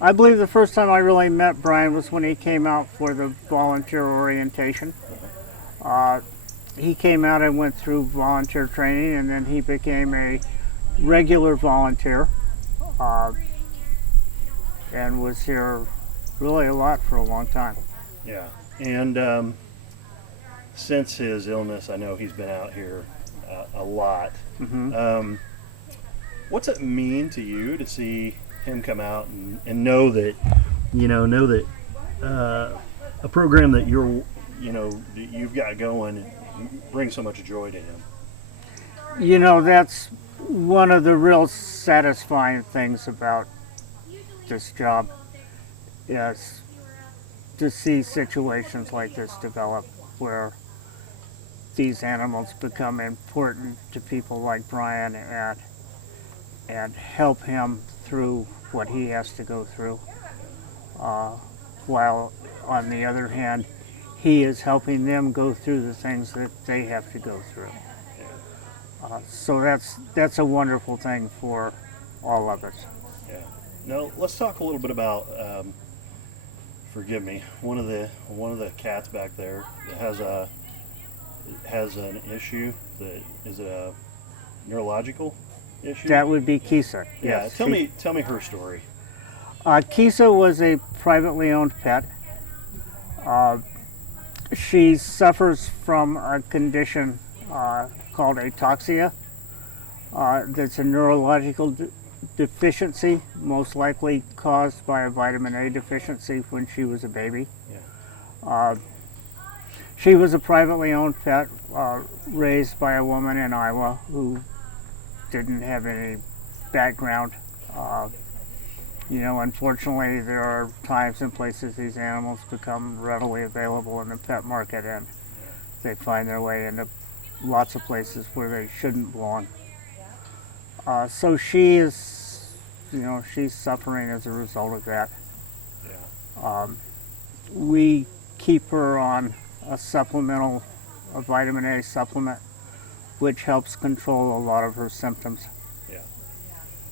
I believe the first time I really met Brian was when he came out for the volunteer orientation. Uh, he came out and went through volunteer training, and then he became a regular volunteer and was here really a lot for a long time. Yeah. And since his illness, I know he's been out here a lot. What's it mean to you to see him come out and know that, a program that that you've got going brings so much joy to him? That's one of the real satisfying things about this job is to see situations like this develop where these animals become important to people like Brian and help him through what he has to go through, while on the other hand he is helping them go through the things that they have to go through. So that's a wonderful thing for all of us. Yeah. Now let's talk a little bit about. Forgive me. One of the cats back there has an issue. Is it a neurological issue? That would be Kisa. Yeah. Yes. Tell me her story. Kisa was a privately owned pet. She suffers from a condition called ataxia. That's a neurological deficiency, most likely caused by a vitamin A deficiency when she was a baby. Yeah. She was a privately owned pet raised by a woman in Iowa who didn't have any background. Unfortunately, there are times and places these animals become readily available in the pet market, and they find their way into lots of places where they shouldn't belong. So she is, she's suffering as a result of that. Yeah. We keep her on a vitamin A supplement, which helps control a lot of her symptoms. Yeah.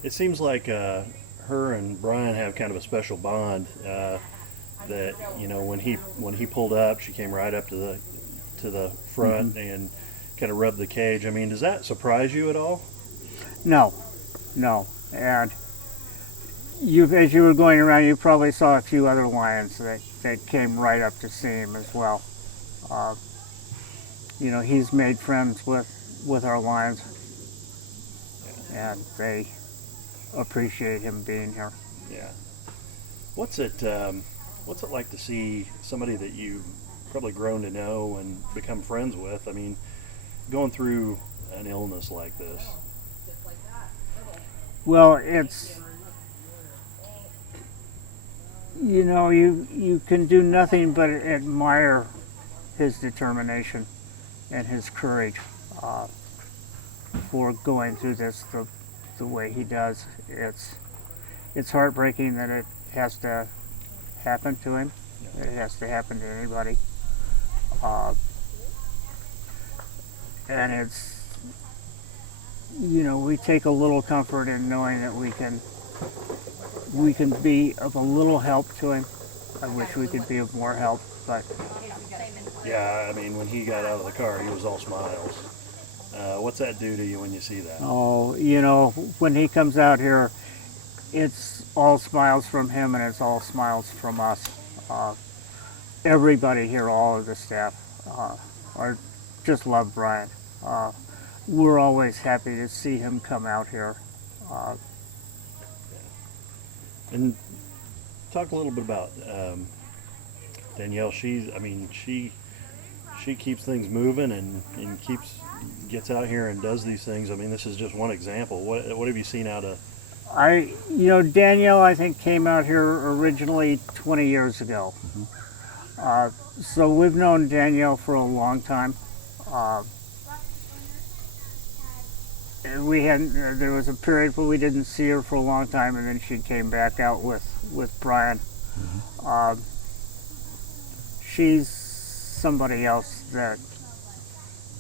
It seems like her and Brian have kind of a special bond. That when he pulled up, she came right up to the front and kind of rubbed the cage. I mean, does that surprise you at all? No. And as you were going around, you probably saw a few other lions that came right up to see him as well. He's made friends with our lions, and they appreciate him being here. Yeah. What's it like to see somebody that you've probably grown to know and become friends with? I mean, going through an illness like this. Well, it's, you can do nothing but admire his determination and his courage for going through this the way he does. It's heartbreaking that it has to happen to him. It has to happen to anybody. And it's, we take a little comfort in knowing that we can be of a little help to him. I wish we could be of more help, but yeah, I mean, when he got out of the car, he was all smiles. What's that do to you when you see that? Oh, when he comes out here, it's all smiles from him and it's all smiles from us. Everybody here, all of the staff, just love Brian. We're always happy to see him come out here. And talk a little bit about Danielle. She keeps things moving and gets out here and does these things. I mean, this is just one example. What have you seen out of? Danielle, I think, came out here originally 20 years ago. So we've known Danielle for a long time. There was a period where we didn't see her for a long time, and then she came back out with Brian. She's somebody else that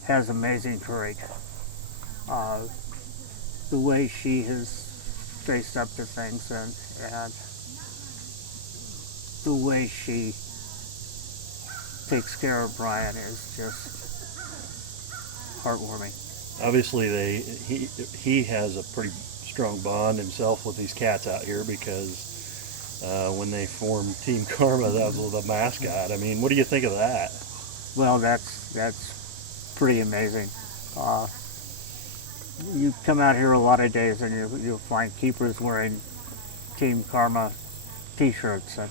has amazing courage. The way she has faced up to things and the way she takes care of Brian is just heartwarming. Obviously, he has a pretty strong bond himself with these cats out here because when they formed Team Karma, that was the mascot. I mean, what do you think of that? Well, that's pretty amazing. You come out here a lot of days and you'll find keepers wearing Team Karma t-shirts. And